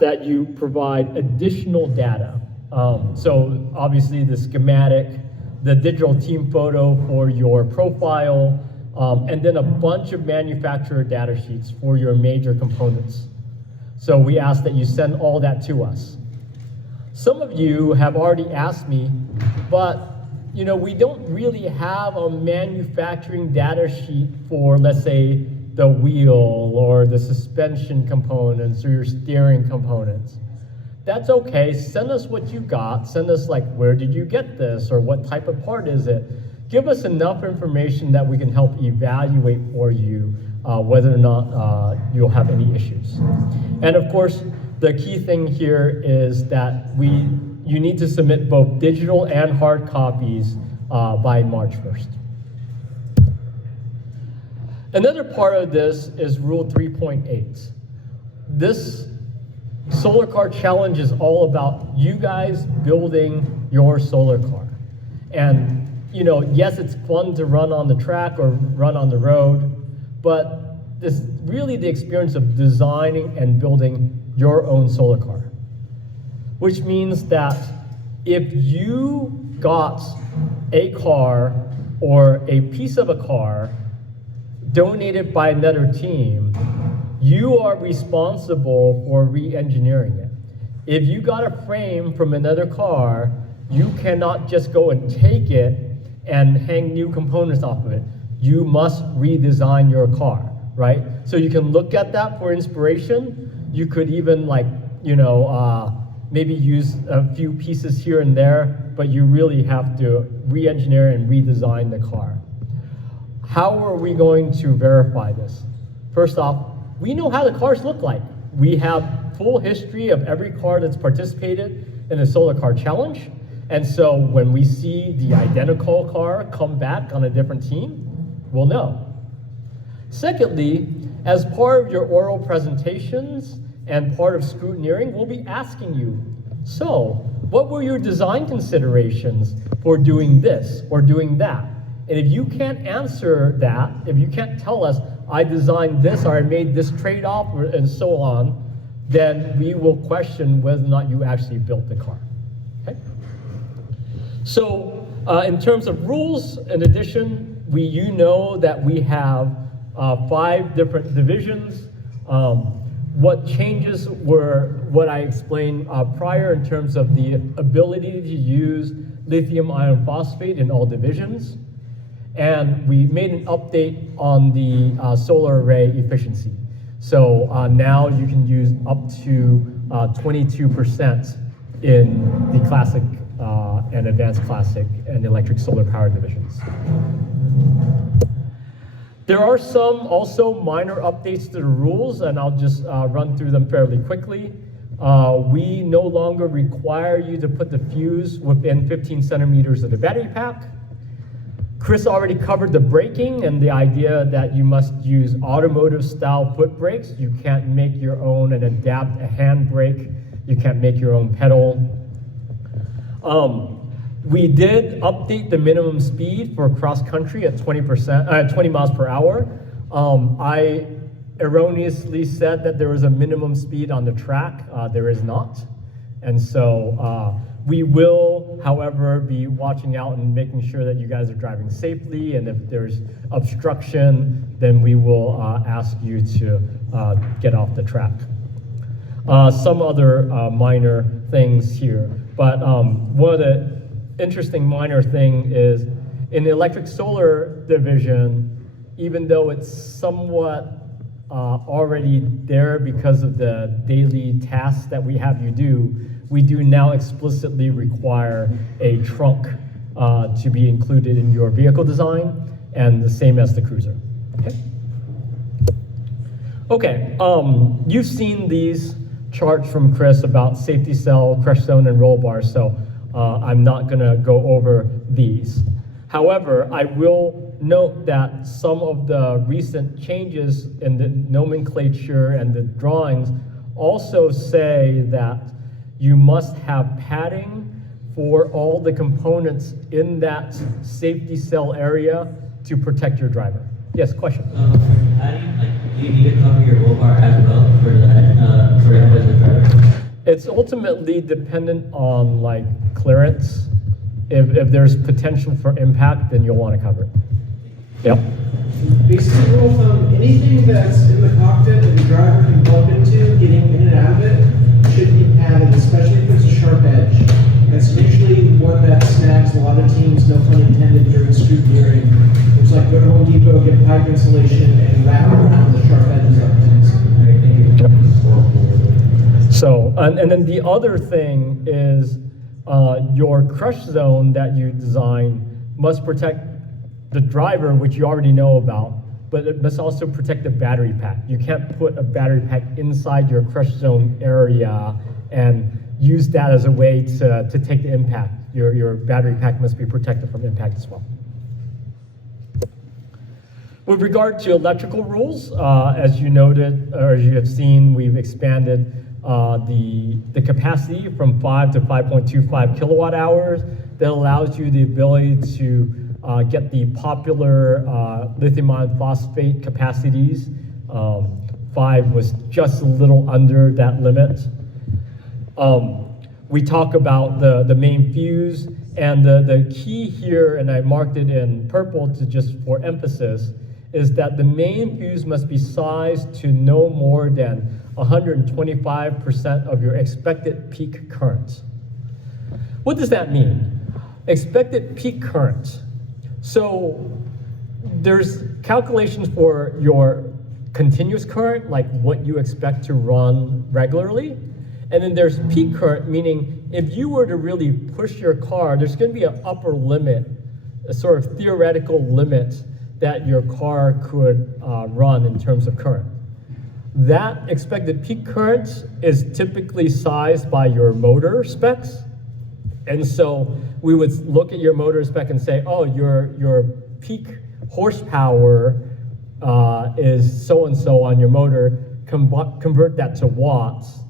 that you provide additional data. So obviously the schematic, the digital team photo for your profile, and then a bunch of manufacturer data sheets for your major components. So we ask that you send all that to us. Some of you have already asked me, but we don't really have a manufacturing data sheet for, let's say, the wheel or the suspension components or your steering components. That's okay, send us what you got. Send us like, where did you get this, or what type of part is it? Give us enough information that we can help evaluate for you whether or not you'll have any issues. And of course, the key thing here is that you need to submit both digital and hard copies by March 1st. Another part of this is Rule 3.8. This Solar Car Challenge is all about you guys building your solar car. And yes, it's fun to run on the track or run on the road, but it's really the experience of designing and building your own solar car. Which means that if you got a car or a piece of a car donated by another team, you are responsible for re-engineering it. If you got a frame from another car, you cannot just go and take it and hang new components off of it. You must redesign your car, right? So you can look at that for inspiration. You could even maybe use a few pieces here and there, but you really have to re-engineer and redesign the car. How are we going to verify this? First off, we know how the cars look like. We have full history of every car that's participated in the Solar Car Challenge. And so when we see the identical car come back on a different team, we'll know. Secondly, as part of your oral presentations and part of scrutineering, we'll be asking you, so what were your design considerations for doing this or doing that? And if you can't answer that, if you can't tell us, I designed this or I made this trade-off and so on, then we will question whether or not you actually built the car, okay? So in terms of rules, in addition, you know that we have 5 different divisions. What changes were what I explained prior in terms of the ability to use lithium iron phosphate in all divisions. And we made an update on the solar array efficiency. So now you can use up to 22% in the classic and advanced classic and electric solar power divisions. There are some also minor updates to the rules, and I'll just run through them fairly quickly. We no longer require you to put the fuse within 15 centimeters of the battery pack. Chris already covered the braking and the idea that you must use automotive style foot brakes. You can't make your own and adapt a hand brake. You can't make your own pedal. We did update the minimum speed for cross country at 20 miles per hour. I erroneously said that there was a minimum speed on the track. There is not. And so we will, however, be watching out and making sure that you guys are driving safely. And if there's obstruction, then we will ask you to get off the track. Some other minor things here. But one of the interesting minor thing is in the electric solar division, even though it's somewhat already there because of the daily tasks that we have you do, we do now explicitly require a trunk to be included in your vehicle design, and the same as the cruiser. Okay, you've seen these charts from Chris about safety cell, crush zone, and roll bar, so I'm not gonna go over these. However, I will note that some of the recent changes in the nomenclature and the drawings also say that you must have padding for all the components in that safety cell area to protect your driver. Yes, question? For padding, do you need to cover your roll bar as well for the head of the driver? It's ultimately dependent on like clearance. If there's potential for impact, then you'll want to cover it. Yep. Basic rule of thumb, anything that's in the cockpit that the driver can bump into, getting in and out of it, should be padded, especially if there's a sharp edge. That's usually one that snags a lot of teams, no pun intended, during street gearing. It's like go to Home Depot, get pipe insulation, and wrap around the sharp edges of things. So, and then the other thing is your crush zone that you design must protect the driver, which you already know about, but it must also protect the battery pack. You can't put a battery pack inside your crush zone area and use that as a way to take the impact. Your battery pack must be protected from impact as well. With regard to electrical rules, as you noted, or as you have seen, we've expanded the capacity from 5 to 5.25 kilowatt hours. That allows you the ability to get the popular lithium iron phosphate capacities. 5 was just a little under that limit. We talk about the main fuse, and the key here, and I marked it in purple to just for emphasis, is that the main fuse must be sized to no more than 125% of your expected peak current. What does that mean? Expected peak current. So there's calculations for your continuous current, like what you expect to run regularly. And then there's peak current, meaning if you were to really push your car, there's going to be an upper limit, a sort of theoretical limit that your car could run in terms of current. That expected peak current is typically sized by your motor specs. And so we would look at your motor spec and say, oh, your peak horsepower is so-and-so on your motor, convert that to watts,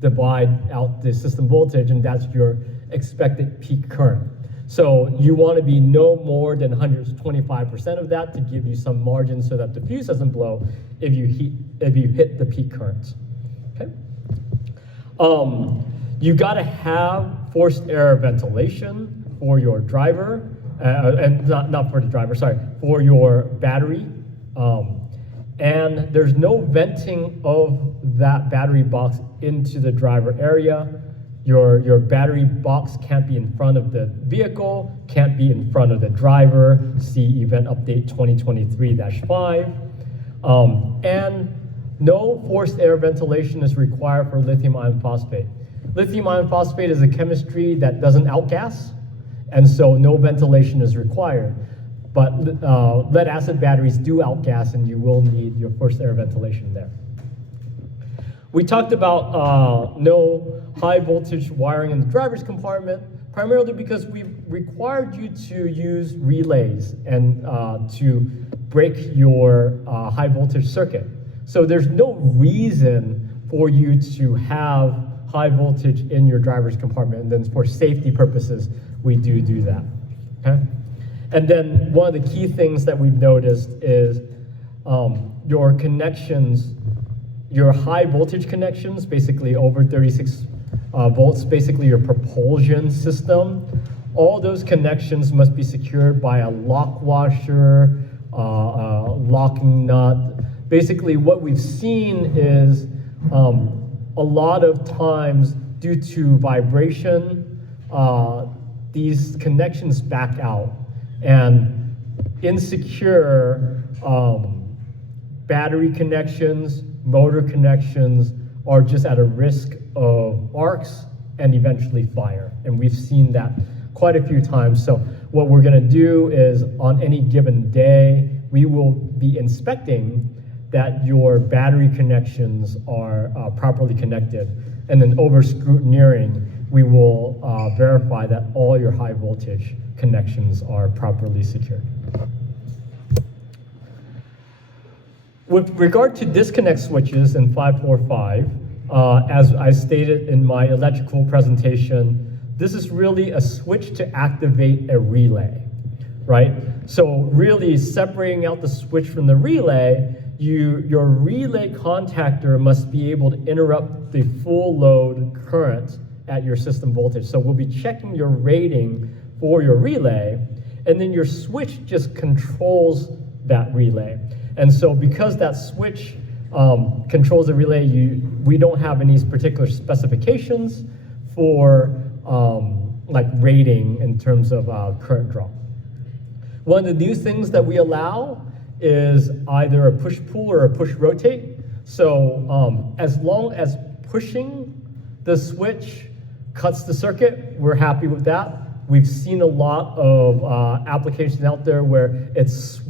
divide out the system voltage, and that's your expected peak current. So you want to be no more than 125% of that to give you some margin so that the fuse doesn't blow if you hit the peak current. Okay. You got to have forced air ventilation for your driver, and not for the driver, sorry, for your battery. And there's no venting of that battery box into the driver area. Your battery box can't be in front of the vehicle, can't be in front of the driver. See Event Update 2023-5. And no forced air ventilation is required for lithium iron phosphate. Lithium iron phosphate is a chemistry that doesn't outgas, and so no ventilation is required. But lead acid batteries do outgas, and you will need your forced air ventilation there. We talked about no high voltage wiring in the driver's compartment, primarily because we've required you to use relays and to break your high voltage circuit. So there's no reason for you to have high voltage in your driver's compartment, and then for safety purposes, we do that, okay? And then one of the key things that we've noticed is your connections, your high voltage connections, basically over 36 volts, basically your propulsion system, all those connections must be secured by a lock washer, locking nut. Basically what we've seen is a lot of times due to vibration, these connections back out, and insecure battery connections, motor connections are just at a risk of arcs and eventually fire. And we've seen that quite a few times. So what we're gonna do is on any given day, we will be inspecting that your battery connections are properly connected. And then over scrutineering, we will verify that all your high voltage connections are properly secured. With regard to disconnect switches in 545, as I stated in my electrical presentation, this is really a switch to activate a relay, right? So really separating out the switch from the relay, your relay contactor must be able to interrupt the full load current at your system voltage. So we'll be checking your rating for your relay, and then your switch just controls that relay. And so because that switch controls the relay, we don't have any particular specifications for like rating in terms of current draw. One of the new things that we allow is either a push-pull or a push-rotate. So as long as pushing the switch cuts the circuit, we're happy with that. We've seen a lot of applications out there where it's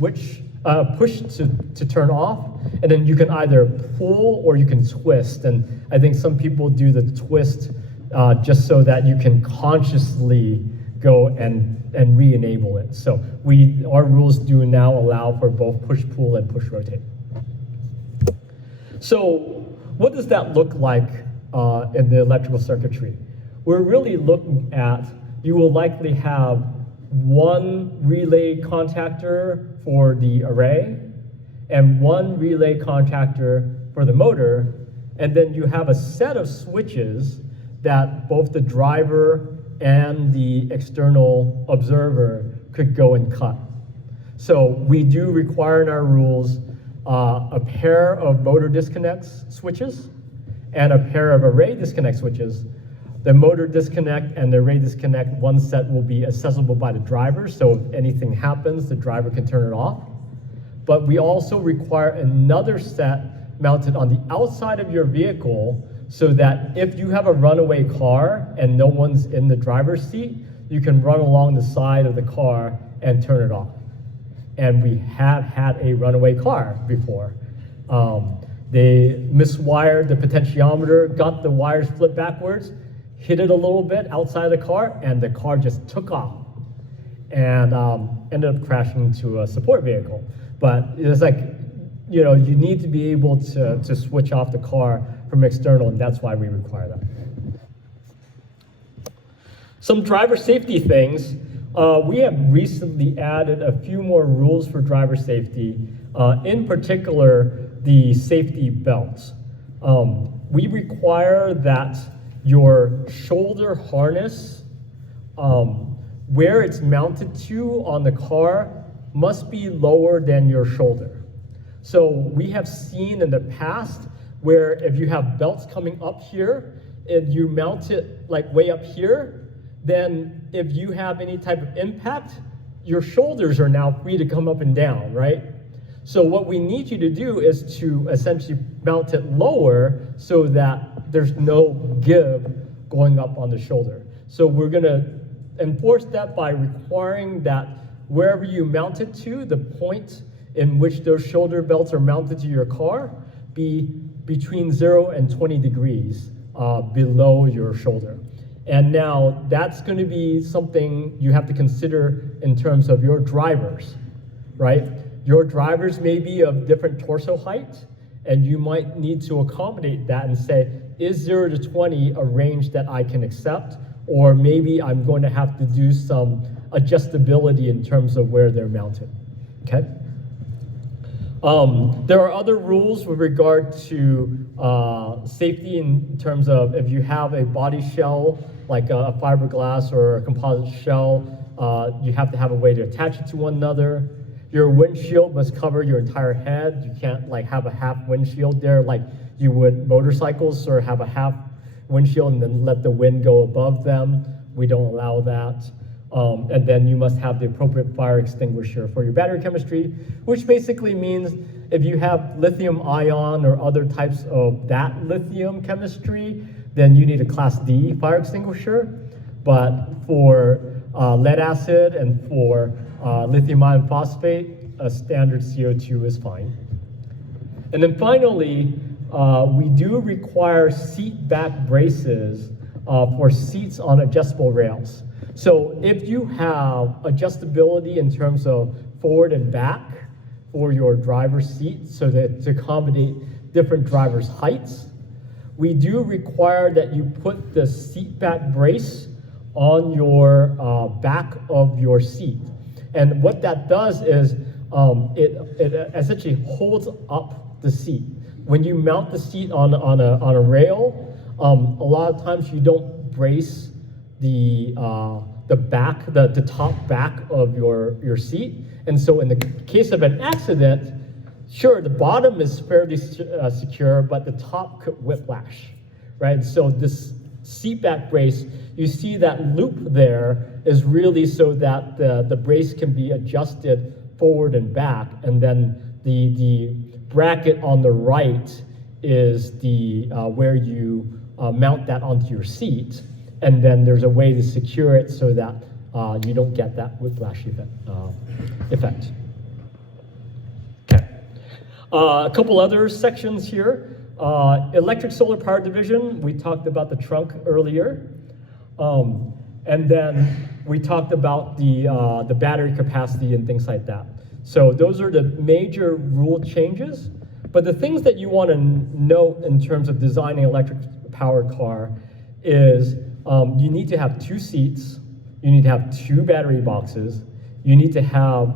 pushed to turn off, and then you can either pull or you can twist. And I think some people do the twist just so that you can consciously go and re-enable it. So our rules do now allow for both push-pull and push-rotate. So what does that look like in the electrical circuitry? We're really looking at, you will likely have one relay contactor for the array and one relay contactor for the motor, and then you have a set of switches that both the driver and the external observer could go and cut. So we do require in our rules a pair of motor disconnect switches and a pair of array disconnect switches. The motor disconnect and the array disconnect, one set will be accessible by the driver, so if anything happens, the driver can turn it off. But we also require another set mounted on the outside of your vehicle so that if you have a runaway car and no one's in the driver's seat, you can run along the side of the car and turn it off. And we have had a runaway car before. They miswired the potentiometer, got the wires flipped backwards, hit it a little bit outside of the car, and the car just took off and ended up crashing into a support vehicle. But it's like, you know, you need to be able to switch off the car from external, and that's why we require that. Some driver safety things. We have recently added a few more rules for driver safety, in particular, the safety belts. We require that your shoulder harness, where it's mounted to on the car, must be lower than your shoulder. So we have seen in the past where if you have belts coming up here, if you mount it like way up here, then if you have any type of impact, your shoulders are now free to come up and down, right? So what we need you to do is to essentially mount it lower so that there's no give going up on the shoulder. So we're gonna enforce that by requiring that wherever you mount it to, the point in which those shoulder belts are mounted to your car be between 0 and 20 degrees below your shoulder. And now that's going to be something you have to consider in terms of your drivers, right? Your drivers may be of different torso height, and you might need to accommodate that and say, is 0 to 20 a range that I can accept? Or maybe I'm going to have to do some adjustability in terms of where they're mounted, okay? There are other rules with regard to safety in terms of if you have a body shell, like a fiberglass or a composite shell, you have to have a way to attach it to one another. Your windshield must cover your entire head. You can't like have a half windshield there like you would motorcycles, or have a half windshield and then let the wind go above them. We don't allow that. And then you must have the appropriate fire extinguisher for your battery chemistry, which basically means if you have lithium ion or other types of that lithium chemistry, then you need a class D fire extinguisher. But for lead acid and for lithium iron phosphate, a standard CO2 is fine. And then finally, we do require seat back braces for seats on adjustable rails. So if you have adjustability in terms of forward and back for your driver's seat so that to accommodate different drivers' heights, we do require that you put the seat back brace on your back of your seat. And what that does is it essentially holds up the seat. When you mount the seat on a rail, a lot of times you don't brace the back, the top back of your seat. And so in the case of an accident, sure, the bottom is fairly secure, but the top could whiplash, right? So this seat back brace, you see that loop there is really so that the brace can be adjusted forward and back, and then the bracket on the right is the where you mount that onto your seat, and then there's a way to secure it so that you don't get that whiplash effect. Okay. A couple other sections here. Electric solar power division, we talked about the trunk earlier. And then we talked about the battery capacity and things like that. So those are the major rule changes. But the things that you want to note in terms of designing an electric powered car is you need to have 2 seats, you need to have 2 battery boxes, you need to have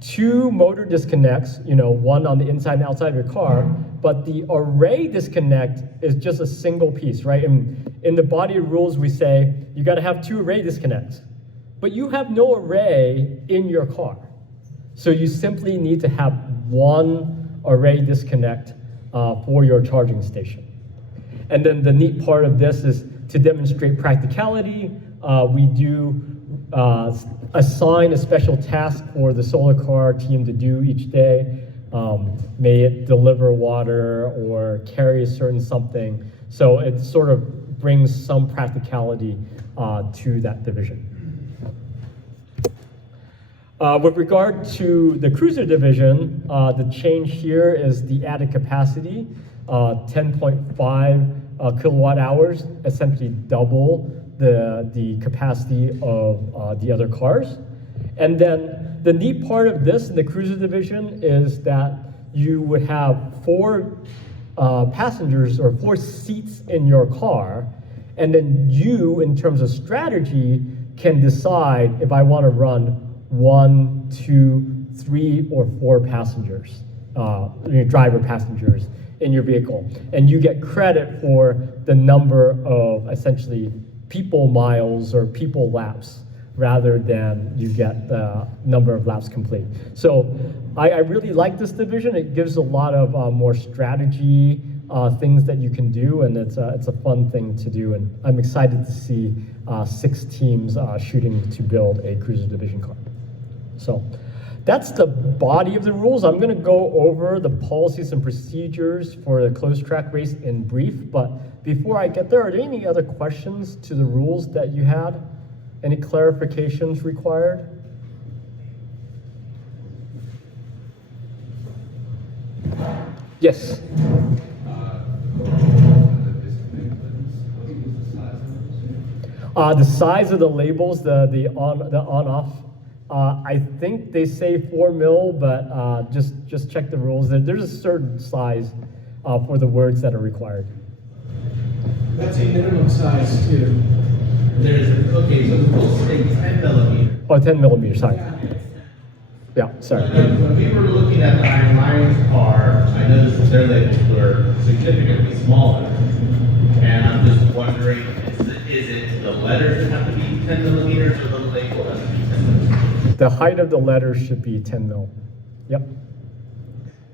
2 motor disconnects, one on the inside and outside of your car, but the array disconnect is just a single piece, right? In the body of rules, we say you got to have 2 array disconnects, but you have no array in your car. So you simply need to have 1 array disconnect for your charging station. And then the neat part of this is to demonstrate practicality, we do assign a special task for the solar car team to do each day. May it deliver water or carry a certain something. So it sort of brings some practicality to that division. With regard to the cruiser division, the change here is the added capacity, 10.5 kilowatt hours, essentially double the capacity of the other cars. And then the neat part of this in the cruiser division is that you would have 4 passengers or 4 seats in your car, and then you, in terms of strategy, can decide if I want to run 1, 2, 3, or 4 passengers, driver passengers in your vehicle. And you get credit for the number of essentially people miles or people laps rather than you get the number of laps complete. So I really like this division. It gives a lot of more strategy things that you can do, and it's a fun thing to do. And I'm excited to see 6 teams shooting to build a cruiser division car. So that's the body of the rules. I'm going to go over the policies and procedures for the closed track race in brief, but before I get there, are there any other questions to the rules that you had? Any clarifications required? Yes. The size of the labels, the on-off. I think they say 4 mil, but just check the rules. There's a certain size for the words that are required. That's a minimum size too. Okay, so the rules say 10 millimeters. Oh, 10 millimeters, sorry. Yeah, sorry. When we were looking at the Iron Lions car, I noticed that their labels were significantly smaller. And I'm just wondering, is it the letters that have to be 10 millimeters or the label has to be 10 millimeters? The height of the letters should be 10 mil. Yep.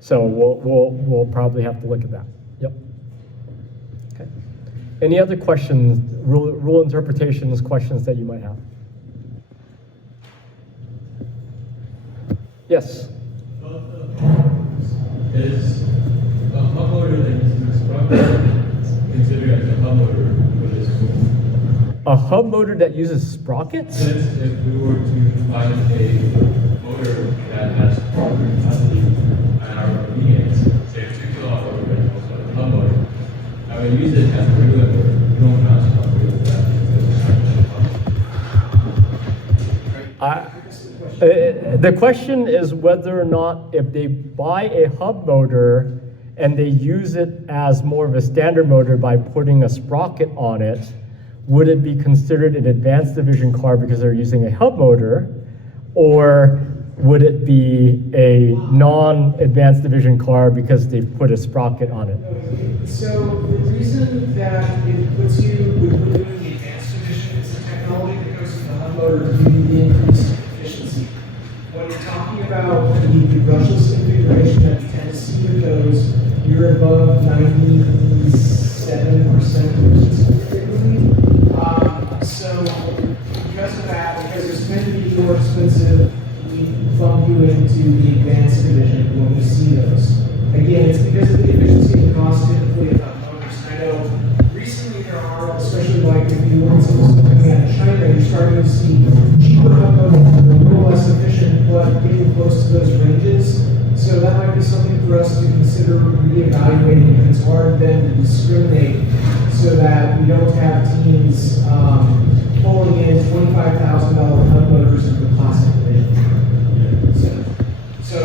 So we'll probably have to look at that. Yep. Okay. Any other questions, rule interpretations, questions that you might have? Yes. Is a hub motor that uses sprockets considered as a hub motor for this tool? A hub motor that uses sprockets? Since if we were to find a motor that has stronger capacity and our convenience, say a 2 kilowatt motor that also has a hub motor, I would use it as a regular motor. We don't match up with that The question is whether or not if they buy a hub motor and they use it as more of a standard motor by putting a sprocket on it, would it be considered an advanced division car because they're using a hub motor, or would it be a non-advanced division car because they've put a sprocket on it? So the reason that it puts you would put you in the advanced division is the technology that goes to the hub motor to give you the increased efficiency. When you're talking about the brushless configuration that you tend to see with those, you're above 97% efficiency typically. So because of that, because it's meant to be more expensive, we bump you into the advanced division when we see those. Again, it's because of the efficiency and cost typically of motors. I know recently there are, especially like if you look at something coming out of China, you're starting to see cheaper hub motors that are a little less efficient, but getting close to those ranges. So that might be something for us to consider reevaluating, and it's hard then to discriminate so that we don't have teams pulling in $25,000 hub motors into the classic division. So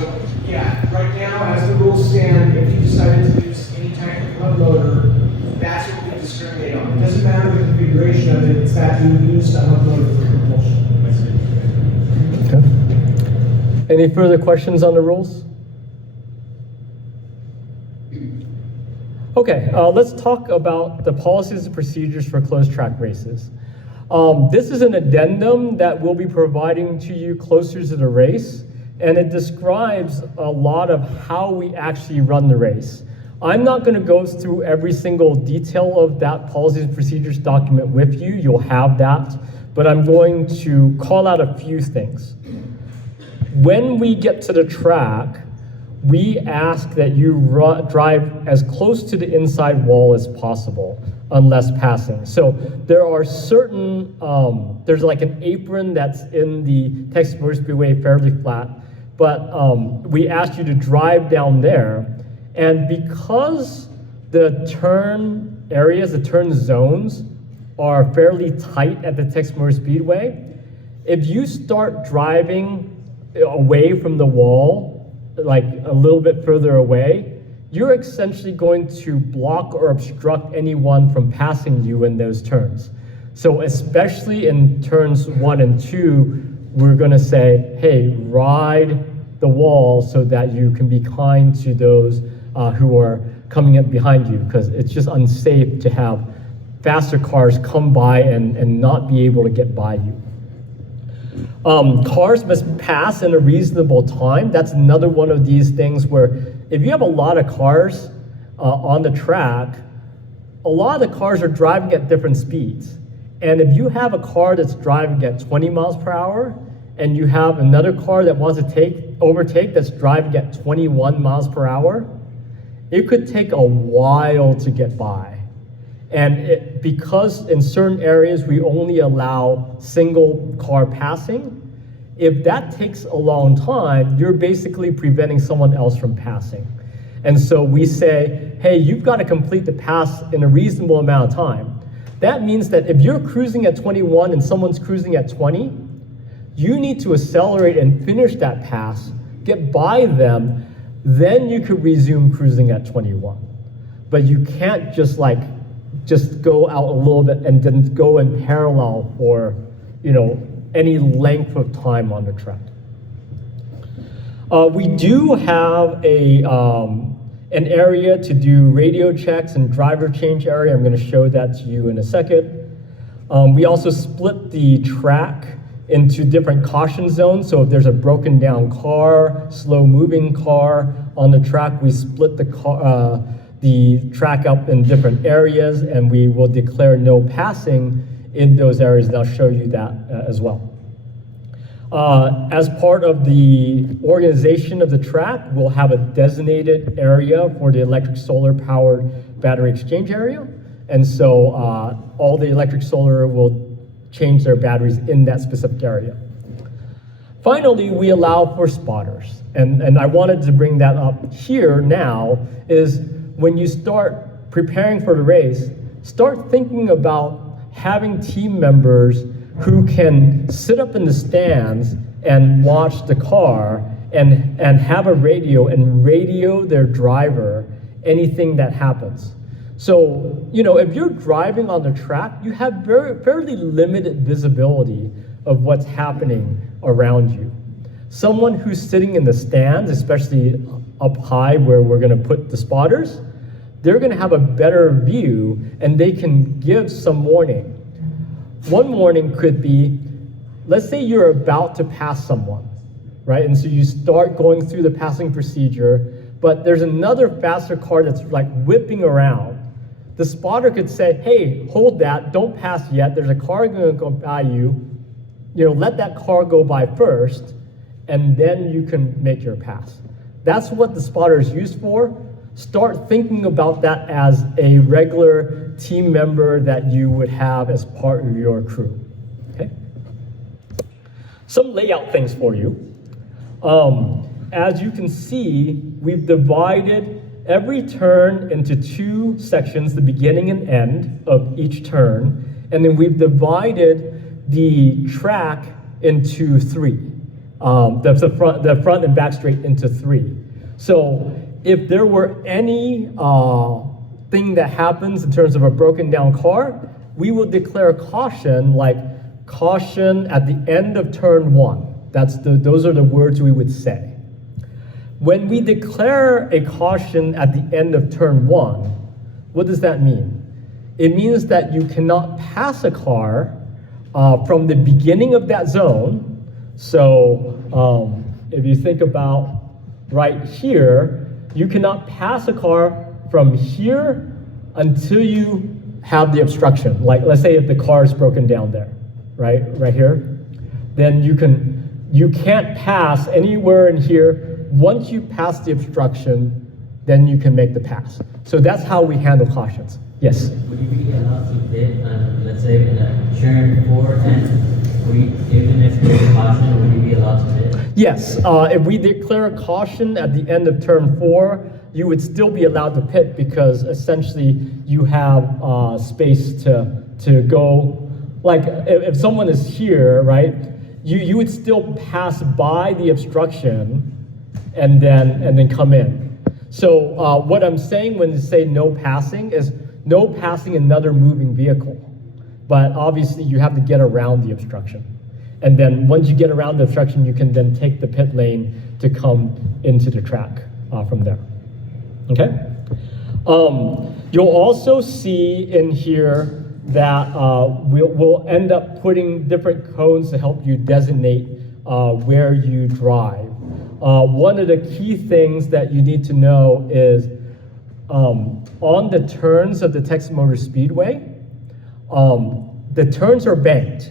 yeah, right now, as the rules stand, if you decided to use any type of hub motor, that's what we discriminate on. It doesn't matter the configuration of it, it's that you use a hub motor for propulsion. Okay. Any further questions on the rules? Okay, let's talk about the policies and procedures for closed track races. This is an addendum that we'll be providing to you closer to the race, and it describes a lot of how we actually run the race. I'm not going to go through every single detail of that policies and procedures document with you. You'll have that, but I'm going to call out a few things. When we get to the track, we ask that you drive as close to the inside wall as possible, unless passing. So there are certain, there's like an apron that's in the Texas Motor Speedway fairly flat, but we ask you to drive down there. And because the turn areas, the turn zones are fairly tight at the Texas Motor Speedway, if you start driving away from the wall, like a little bit further away, you're essentially going to block or obstruct anyone from passing you in those turns. So especially in turns 1 and 2, we're gonna say, hey, ride the wall so that you can be kind to those who are coming up behind you, because it's just unsafe to have faster cars come by and not be able to get by you. Cars must pass in a reasonable time. That's another one of these things where if you have a lot of cars on the track, a lot of the cars are driving at different speeds. And if you have a car that's driving at 20 miles per hour and you have another car that wants to overtake that's driving at 21 miles per hour, it could take a while to get by. And because in certain areas we only allow single car passing, if that takes a long time, you're basically preventing someone else from passing. And so we say, hey, you've got to complete the pass in a reasonable amount of time. That means that if you're cruising at 21 and someone's cruising at 20, you need to accelerate and finish that pass, get by them, then you could resume cruising at 21. But you can't just go out a little bit and then go in parallel for, any length of time on the track. We do have an area to do radio checks and driver change area. I'm going to show that to you in a second. We also split the track into different caution zones. So if there's a broken down car, slow moving car on the track, we split the track up in different areas, and we will declare no passing in those areas, and I'll show you that as well. As part of the organization of the track, we'll have a designated area for the electric solar powered battery exchange area. And so all the electric solar will change their batteries in that specific area. Finally, we allow for spotters. And I wanted to bring that up here now, is when you start preparing for the race, start thinking about having team members who can sit up in the stands and watch the car and have a radio and radio their driver anything that happens. So, if you're driving on the track, you have fairly limited visibility of what's happening around you. Someone who's sitting in the stands, especially up high where we're gonna put the spotters, they're gonna have a better view and they can give some warning. One warning could be, let's say you're about to pass someone, right? And so you start going through the passing procedure, but there's another faster car that's like whipping around. The spotter could say, hey, hold that, don't pass yet. There's a car gonna go by you. Let that car go by first, and then you can make your pass. That's what the spotter is used for. Start thinking about that as a regular team member that you would have as part of your crew, okay? Some layout things for you. As you can see, we've divided every turn into 2 sections, the beginning and end of each turn, and then we've divided the track into 3. The front and back straight into 3. So if there were any thing that happens in terms of a broken down car, we will declare caution, like caution at the end of turn 1. Those are the words we would say. When we declare a caution at the end of turn 1, what does that mean? It means that you cannot pass a car from the beginning of that zone. So if you think about right here, you cannot pass a car from here until you have the obstruction. Like, let's say if the car is broken down there, right here, then you can't pass anywhere in here. Once you pass the obstruction, then you can make the pass. So that's how we handle cautions. Yes? Would you be allowed to bid, let's say in a turn 4 and even if there's a caution, would you be allowed to bid? Yes, if we declare a caution at the end of turn 4, you would still be allowed to pit because essentially you have space to go. Like if someone is here, right, you would still pass by the obstruction and then come in. So what I'm saying when you say no passing is no passing another moving vehicle. But obviously you have to get around the obstruction. And then once you get around the obstruction, you can then take the pit lane to come into the track from there. Okay? You'll also see in here that we'll end up putting different cones to help you designate where you drive. One of the key things that you need to know is on the turns of the Texas Motor Speedway, the turns are banked.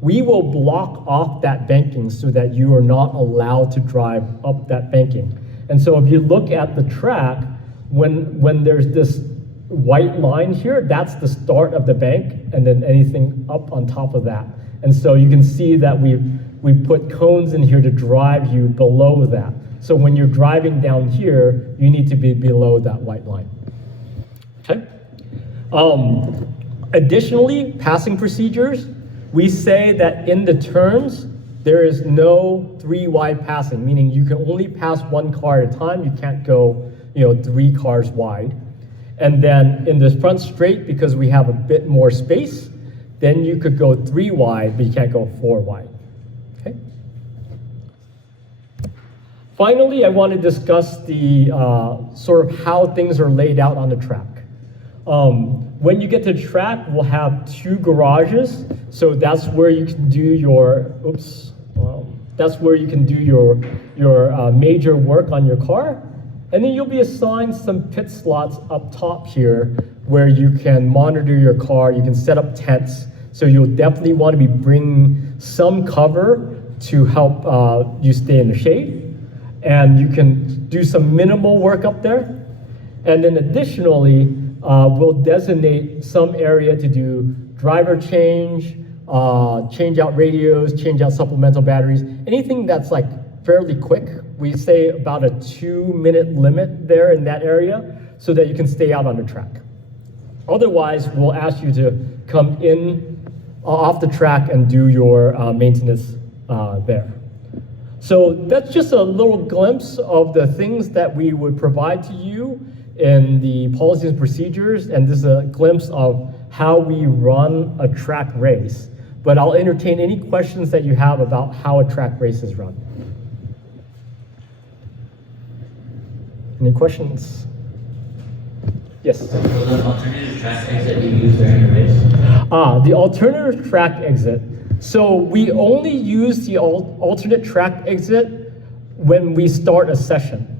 We will block off that banking so that you are not allowed to drive up that banking. And so if you look at the track, when there's this white line here, that's the start of the bank, and then anything up on top of that. And so you can see that we put cones in here to drive you below that. So when you're driving down here, you need to be below that white line. Okay? Additionally, passing procedures, we say that in the turns, there is no 3-wide passing, meaning you can only pass 1 car at a time. You can't go 3 cars wide. And then in the front straight, because we have a bit more space, then you could go 3 wide, but you can't go 4 wide. Okay? Finally, I want to discuss the sort of how things are laid out on the track. When you get to the track, we'll have 2 garages. So that's where you can do your, that's where you can do your major work on your car. And then you'll be assigned some pit slots up top here where you can monitor your car, you can set up tents. So you'll definitely want to be bringing some cover to help you stay in the shade. And you can do some minimal work up there. And then additionally, we'll designate some area to do driver change, change out radios, change out supplemental batteries, anything that's like fairly quick. We say about a 2-minute limit there in that area so that you can stay out on the track. Otherwise, we'll ask you to come in off the track and do your maintenance there. So that's just a little glimpse of the things that we would provide to you in the policies and procedures, and this is a glimpse of how we run a track race. but I'll entertain any questions that you have about how a track race is run. Any questions? Yes? So the alternative track exit you use during the race? The alternative track exit. So we only use the alternate track exit when we start a session.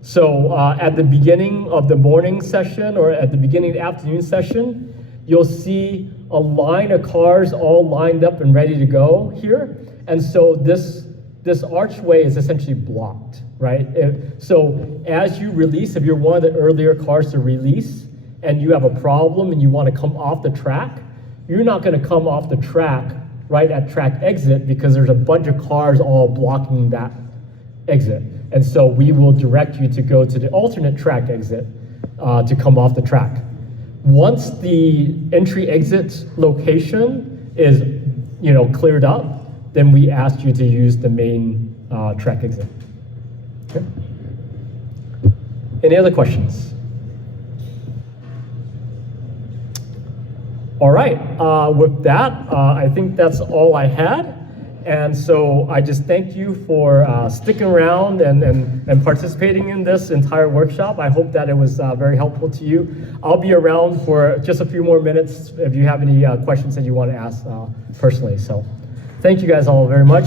So at the beginning of the morning session or at the beginning of the afternoon session, you'll see a line of cars all lined up and ready to go here. And so this archway is essentially blocked, right? So as you release, if you're one of the earlier cars to release and you have a problem and you want to come off the track, you're not going to come off the track right at track exit because there's a bunch of cars all blocking that exit. And so we will direct you to go to the alternate track exit to come off the track. Once the entry-exit location is, cleared up, then we ask you to use the main track exit. Okay. Any other questions? All right, with that, I think that's all I had. And so I just thank you for sticking around and participating in this entire workshop. I hope that it was very helpful to you. I'll be around for just a few more minutes if you have any questions that you want to ask personally. So thank you guys all very much.